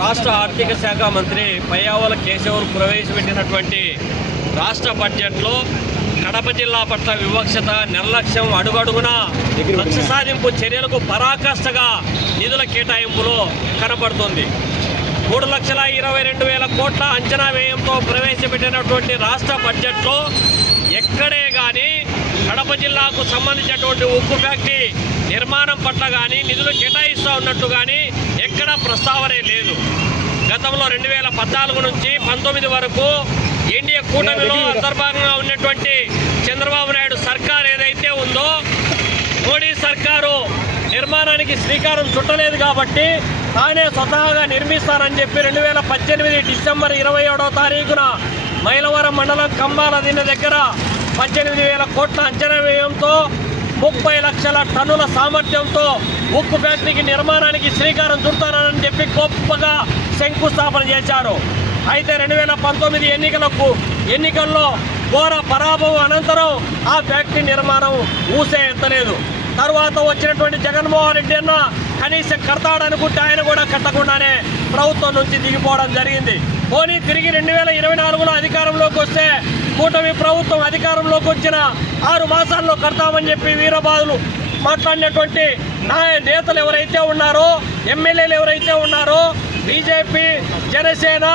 రాష్ట్ర ఆర్థిక శాఖ మంత్రి పయ్యావల కేశవులు ప్రవేశపెట్టినటువంటి రాష్ట్ర బడ్జెట్లో కడప జిల్లా పట్ల వివక్షత నిర్లక్ష్యం అడుగడుగున లక్ష్య సాధింపు చర్యలకు పరాకాష్ఠగా నిధుల కేటాయింపులో కనబడుతుంది. మూడు లక్షల ఇరవై రెండు వేల కోట్ల అంచనా వ్యయంతో ప్రవేశపెట్టినటువంటి రాష్ట్ర బడ్జెట్లో ఎక్కడే కానీ కడప జిల్లాకు సంబంధించినటువంటి ఉక్కు ఫ్యాక్టరీ నిర్మాణం పట్ల కానీ నిధులు కేటాయిస్తూ ఉన్నట్టు కానీ ఎక్కడా ప్రస్తావనే లేదు. గతంలో రెండు వేల పద్నాలుగు నుంచి పంతొమ్మిది వరకు ఎన్డీఏ కూటమిలో అంతర్భాగంగా ఉన్నటువంటి చంద్రబాబు నాయుడు సర్కార్ ఏదైతే ఉందో మోడీ సర్కారు నిర్మాణానికి శ్రీకారం చుట్టలేదు కాబట్టి తానే స్వతహాగా నిర్మిస్తానని చెప్పి రెండు వేల పద్దెనిమిది డిసెంబర్ ఇరవై ఏడవ తారీఖున మైలవరం మండలం కంబాల దిన్న దగ్గర పద్దెనిమిది వేల కోట్ల అంచనా వ్యయంతో ముప్పై లక్షల టన్నుల సామర్థ్యంతో ఉక్కు ఫ్యాక్టరీకి నిర్మాణానికి శ్రీకారం చుడతానని చెప్పి గొప్పగా శంకుస్థాపన చేశారు. అయితే రెండు వేల పంతొమ్మిది ఎన్నికలకు ఎన్నికల్లో ఘోర పరాభవం అనంతరం ఆ ఫ్యాక్టరీ నిర్మాణం ఊసే ఎత్తలేదు తర్వాత వచ్చినటువంటి జగన్మోహన్ రెడ్డి అన్న కనీసం కడతాడనుకుంటే ఆయన కూడా కట్టకుండానే ప్రభుత్వం నుంచి దిగిపోవడం జరిగింది. పోనీ తిరిగి రెండు వేల ఇరవై నాలుగులో అధికారంలోకి వస్తే కూటమి ప్రభుత్వం అధికారంలోకి వచ్చిన ఆరు మాసాల్లో కడతామని చెప్పి వీరబాదులు మాట్లాడినటువంటి నాయ నేతలు ఎవరైతే ఉన్నారో ఎమ్మెల్యేలు ఎవరైతే ఉన్నారో బీజేపీ జనసేన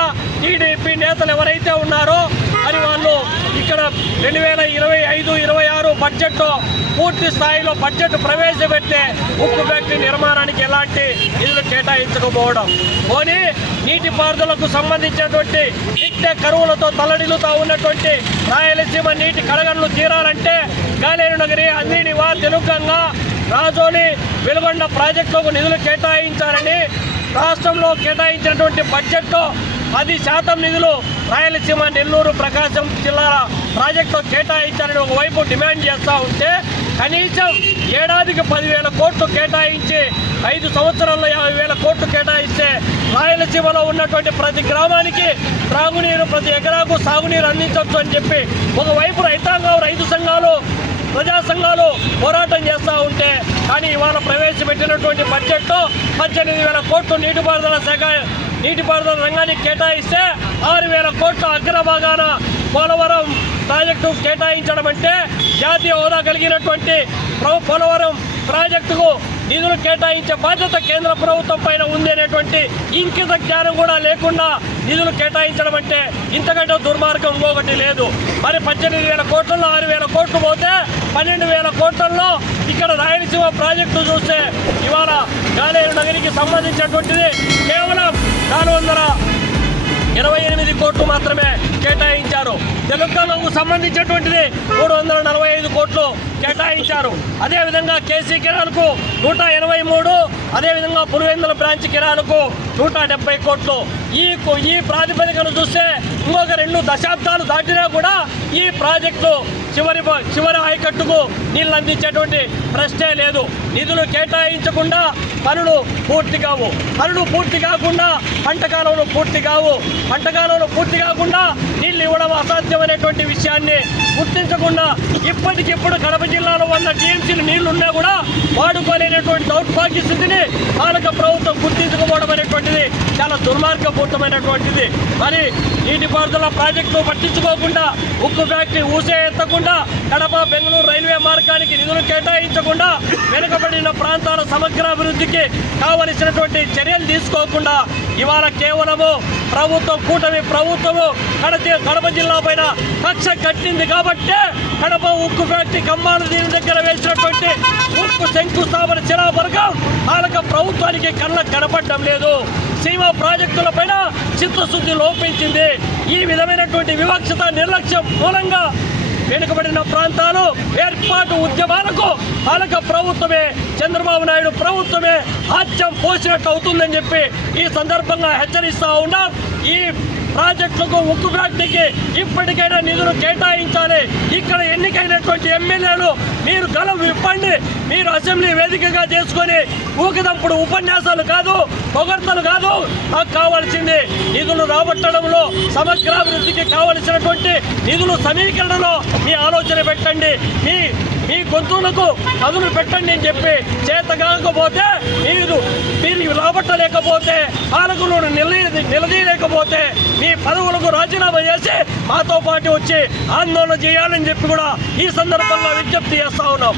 టీడీపీ నేతలు ఎవరైతే ఉన్నారో అని వాళ్ళు ఇక్కడ రెండు వేల ఇరవై ఐదు ఇరవై ఆరు బడ్జెట్లో పూర్తి స్థాయిలో బడ్జెట్ ప్రవేశపెట్టే ఉక్కు ఫ్యాక్టరీ నిర్మాణానికి ఎలాంటి నిధులు కేటాయించకపోవడం. పోనీ నీటిపారుదలకు సంబంధించినటువంటి నిత్య కరువులతో తల్లడిల్లుతా ఉన్నటువంటి రాయలసీమ నీటి కడగండ్లు తీరాలంటే గాలేరు నగరి అందినివా తెలుగంగా రాజోలి వెలుగొండ ప్రాజెక్టులకు నిధులు కేటాయించాలని రాష్ట్రంలో కేటాయించినటువంటి బడ్జెట్లో పది శాతం నిధులు రాయలసీమ నెల్లూరు ప్రకాశం జిల్లాల ప్రాజెక్టు కేటాయించాలని ఒకవైపు డిమాండ్ చేస్తూ ఉంటే కనీసం ఏడాదికి పదివేల కోట్లు కేటాయించి ఐదు సంవత్సరాల్లో యాభై వేల కోట్లు కేటాయిస్తే రాయలసీమలో ఉన్నటువంటి ప్రతి గ్రామానికి త్రాగునీరు ప్రతి ఎకరాకు సాగునీరు అందించవచ్చు అని చెప్పి ఒకవైపు రైతాంగం రైతు సంఘాలు ప్రజా సంఘాలు పోరాటం చేస్తూ ఉంటే కానీ ఇవాళ ప్రవేశపెట్టినటువంటి బడ్జెట్లో పద్దెనిమిది వేల కోట్లు నీటిపారుదల శాఖ నీటిపారుదల రంగానికి కేటాయిస్తే ఆరు వేల కోట్ల అగ్రభాగాన పోలవరం ప్రాజెక్టు కేటాయించడం అంటే జాతీయ హోదా కలిగినటువంటి పోలవరం ప్రాజెక్టుకు నిధులు కేటాయించే బాధ్యత కేంద్ర ప్రభుత్వం పైన ఉంది అనేటువంటి ఇంకిత జ్ఞానం కూడా లేకుండా నిధులు కేటాయించడం అంటే ఇంతకంటే దుర్మార్గం ఇంకొకటి లేదు. మరి పద్దెనిమిది వేల కోట్లలో ఆరు వేల కోట్లు పోతే పన్నెండు వేల కోట్లలో రాయలసీమ ప్రాజెక్టు చూస్తే ఇవాళ గాలేరు నగరికి సంబంధించినటువంటిది కేవలం నాలుగు వందల ఇరవై ఎనిమిది కోట్లు మాత్రమే కేటాయించారు. తెలంగాణకు సంబంధించినటువంటిది మూడు వందల నలభై ఐదు కోట్లు కేటాయించారు. అదేవిధంగా కేసీ కిరాణకు నూట ఎనభై మూడు అదేవిధంగా పులివెందుల బ్రాంచ్ కిరాణకు నూట డెబ్బై కోట్లు. ఈ ఈ ప్రాతిపదికను చూస్తే ఇంకొక రెండు దశాబ్దాలు దాటినా కూడా ఈ ప్రాజెక్టు చివరి చివరి ఆయకట్టుకు నీళ్ళు అందించేటువంటి ప్రశ్నే లేదు. నిధులు కేటాయించకుండా పనులు పూర్తి కావు. పనులు పూర్తి కాకుండా పంటకాలంలో పూర్తి కావు. పంటకాలంలో పూర్తి కాకుండా నీళ్ళు ఇవ్వడం అసాధ్యమైనటువంటి విషయాన్ని గుర్తించకుండా ఇప్పటికిప్పుడు కడప జిల్లాలో వంద టీఎంసీలు నీళ్ళు ఉన్నా కూడా వాడుకోలేనటువంటి దౌర్భాగ్య స్థితిని పాలక ప్రభుత్వం గుర్తించకపోవడం అనేటువంటిది చాలా దుర్మార్గపూర్తమైనటువంటిది. మరి నీటిపారుదల ప్రాజెక్టు పట్టించుకోకుండా ఉక్కు ఫ్యాక్టరీ ఊసే ఎత్తకుండా కడప బెంగళూరు రైల్వే మార్గానికి నిధులు కేటాయించకుండా వెనుకబడిన ప్రాంతాల సమగ్ర అభివృద్ధికి కావలసినటువంటి చర్యలు తీసుకోకుండా ఇవాళ కేవలము ప్రభుత్వం కూటమి ప్రభుత్వము కడప కడప జిల్లా పైన కక్ష కట్టింది కాబట్టే కడప ఉక్కు ఫ్యాక్టరీ కమ్మాల దీని దగ్గర వేసినటువంటి ఉక్కు శంకుస్థాపన చిరా వర్గం పాలక ప్రభుత్వానికి కళ్ళ కనపడడం లేదు. సీమ ప్రాజెక్టుల పైన చిత్తశుద్ధి లోపించింది. ఈ విధమైనటువంటి వివక్షత నిర్లక్ష్యం మూలంగా వెనుకబడిన ప్రాంతాలు ఏర్పాటు ఉద్యమాలకు పాలక ప్రభుత్వమే చంద్రబాబు నాయుడు ప్రభుత్వమే ఆత్యం పోసినట్టు అవుతుందని చెప్పి ఈ సందర్భంగా హెచ్చరిస్తూ ఉన్నాం. ఈ ప్రాజెక్టులకు ఉక్కు ఫ్యాక్టరీకి ఇప్పటికైనా నిధులు కేటాయించాలి. ఇక్కడ ఎన్నికైనటువంటి ఎమ్మెల్యేలు మీరు గలం విప్పండి. మీరు అసెంబ్లీ వేదికగా చేసుకొని ఊకదంపుడు ఉపన్యాసాలు కాదు పొగడ్తలు కాదు. మాకు కావాల్సింది నిధులు రాబట్టడంలో సమగ్రాభివృద్ధికి కావలసినటువంటి నిధులు సమీకరణలో మీ ఆలోచన పెట్టండి. మీ మీ గొంతులకు పదులు పెట్టండి అని చెప్పి చేత కాకపోతే మీరు మీరు రాబట్టలేకపోతే పాలకులను నిలదీ నిలదీయలేకపోతే మీ పదవులకు రాజీనామా చేసి మాతో పాటు వచ్చి ఆందోళన చేయాలని చెప్పి కూడా ఈ సందర్భంగా విజ్ఞప్తి చేస్తా ఉన్నాం.